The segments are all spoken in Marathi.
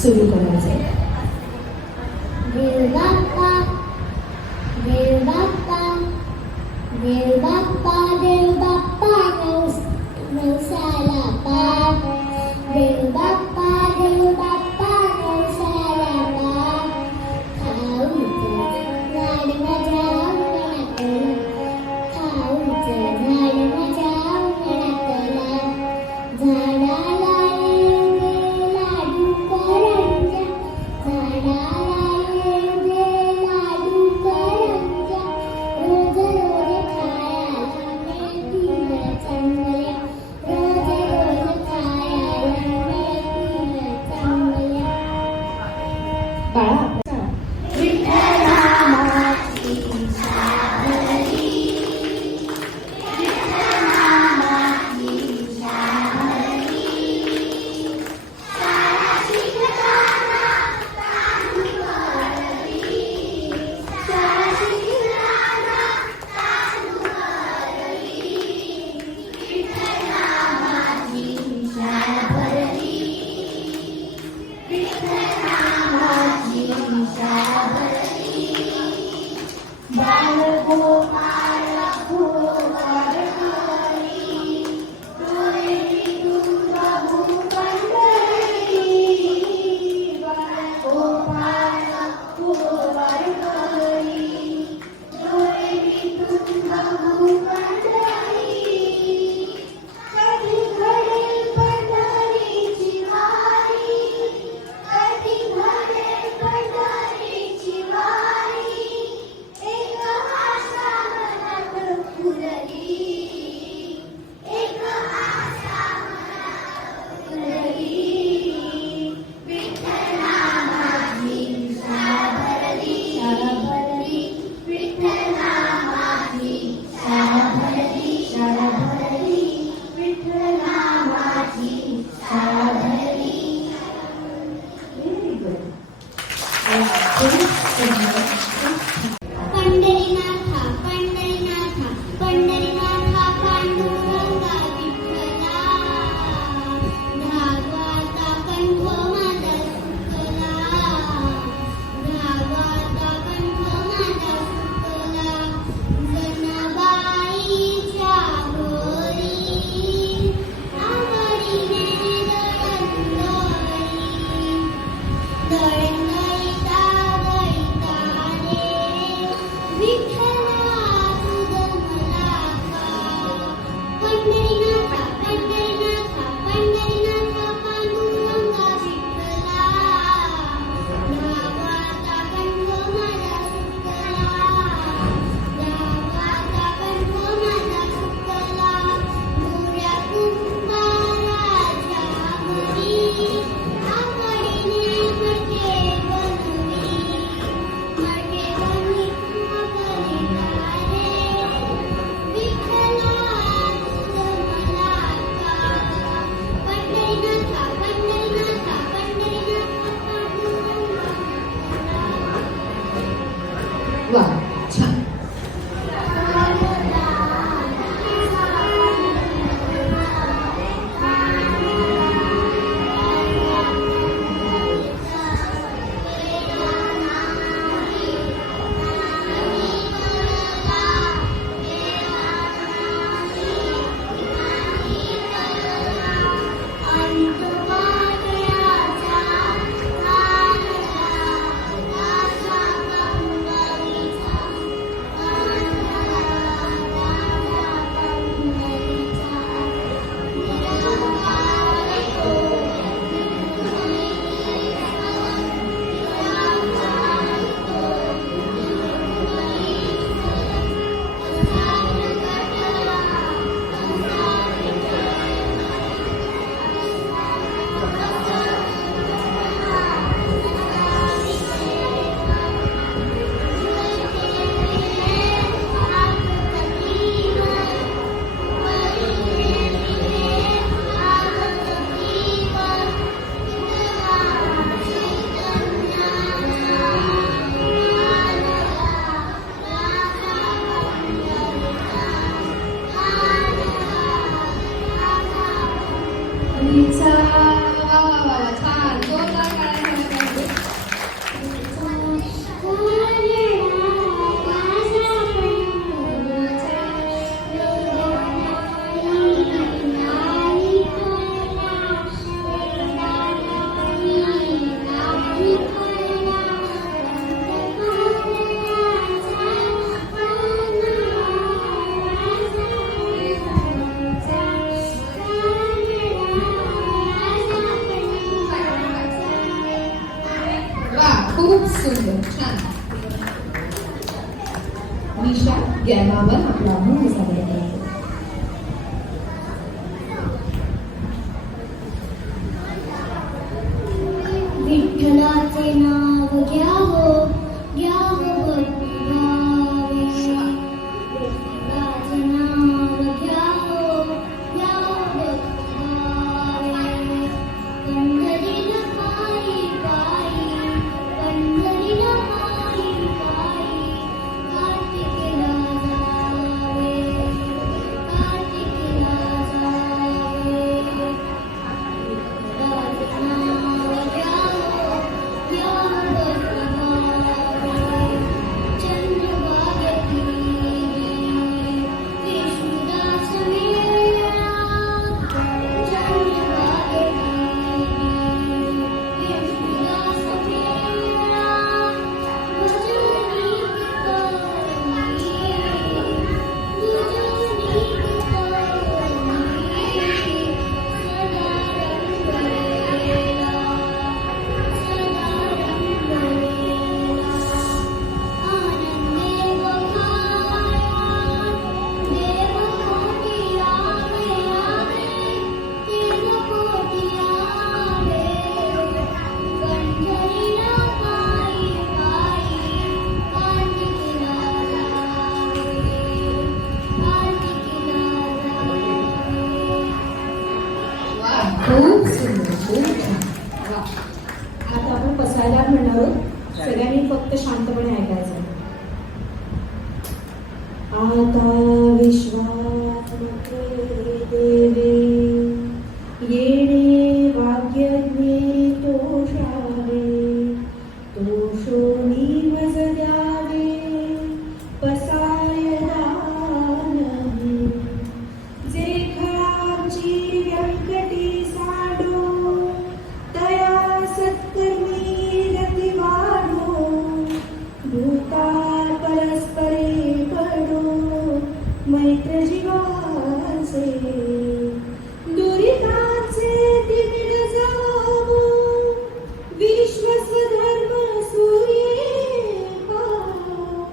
सुरू करायचे. देव बाप्पा देव बाप्पा देव बाप्पा देव बाप्पा नवसाला पाप देव बाप्पा नवसाला पाप खाऊचं झाड माझ्या अंगणातलं खाऊचं झाड माझ्या अंगणातलं झाडाला लाडू करंजा झाडाला लाडू करंजा रोज रोज खायला मिळतील चांगल्या रोज रोज खायला मिळतील चांगल्या. बाळा खूप सुंदर, छान. निशा गॅमावर आपला अनुभव सादर करते. विठ्ठलाचे नाव घ्या हो भक्ती भावे. विठ्ठलाचे नाव घ्या हो भक्ती भावे. पंढरीला पायी पायी, पंढरीला पायी पायी, कार्तिकेला जावे, कार्तिकेला जावे. विठ्ठलाचे नाव घ्या खूप सुंदर, खूप छान. वा. आता आपण बसायला म्हणणार आहोत. सगळ्यांनी फक्त शांतपणे ऐकायचं. आता विश्वास देवे येणे वाग्यज्ञे तोषावे, तोषोनी वज द्यावे पसाय दानवी. जे खळाची व्यंकटी साडो, तया सत्कर्मी रती वाढो. भूताल परस्परे पडो, मैत्र जीवाचे. दुरिताचे तिमिर जावो, विश्वस्वधर्म सूर्ये पावो.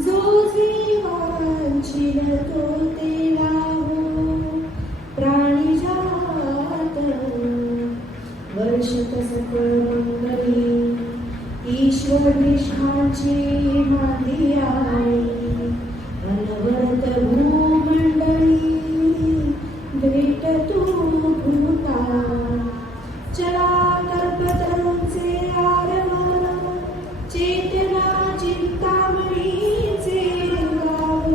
जो जीवांचिल तो ते लावो, प्राणी जात वर्षत सकळ मंगली. ईश्वर निष्ठांची मांदी आई, अनवरत भूमंडळी भेट तू भूता. चला कल्पतरूंचे आरव, चेतना चिंतामणीचे गाव.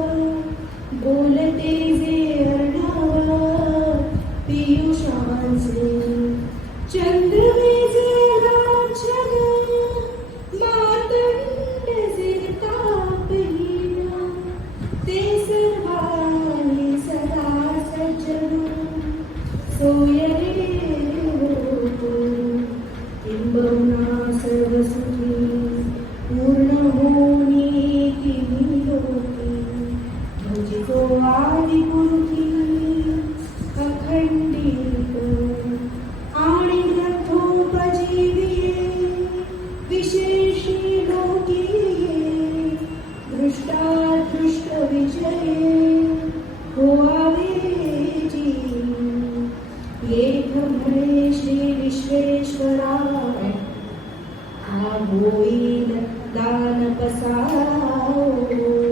बोलते जे अर्णव पियुषांचे, चंद्रवेजे लांछन मातंड जे तापहीन. ते सर्वांनी सदा सज्जन, सोयरे होतो. किंबहुना सर्व सुखी, पूर्ण होनी तिन्ही लोकी. भजितो आदिपुरुषी अखंडित, आणि ग्रंथोपजीविये विशेषी लोकीये. दृष्टादृष्ट विजये होवावेची. एक म्हणे श्री विश्वेश्वरा, हा होईल दान पसारो.